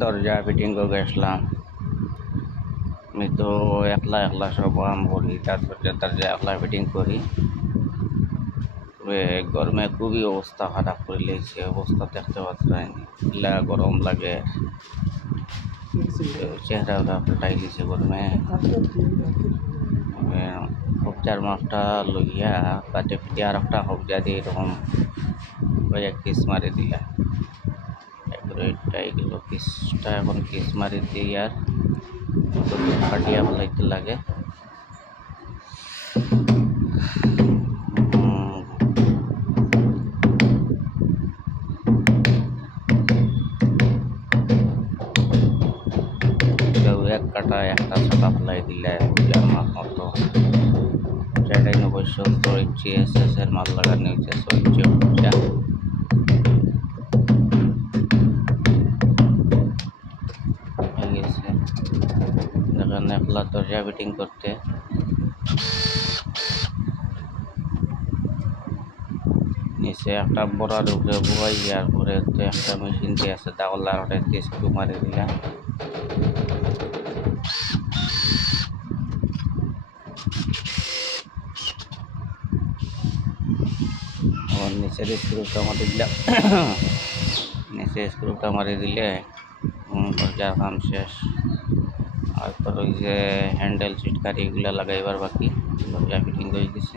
দরজা ফিটিং করে গেছিলাম আমি তো একলা একলা সব কাম করি তার দরজা দরজা একলা ফিটিং করি তবে গরমে খুবই অবস্থা খারাপ করে লেগেছে অবস্থা দেখতে পাচ্ছেন ইলা গরম লাগে চেহারা ওরা ফাটাই দিছে গরমে সবজার মাছটা লইয়া কাটে ফিটে আর একটা সবজা দিয়ে এরকম কয়েক কিস মারি দিলা একবারে এটাই গেল কিসটা এখন কিস মারি দিয়ে আর ফাটিয়া ফেলাইতে লাগে। এক কাটা একটা ছাতা ফেলাই দিলে মাছ মতো। সেটাই অবশ্য সরিচ্ছে এস এর মাল লাগানো হয়েছে পূজা দেখেন একলা দরজা ফিটিং করতে। নিচে একটা বড়ার উপরে বুয়াই ইয়ার পরে তো একটা মেশিন দিয়ে আছে দাওয়ালার ওটা স্ক্রু মারি দিলা। আবার নিচের মারি দিলে। নিচে স্ক্রুটা মারি দিলে দরজার কাম শেষ। আর তোর ওই যে হ্যান্ডেল সিটকারি এগুলো লাগাইবার বাকি দরজা ফিটিং করে দিছে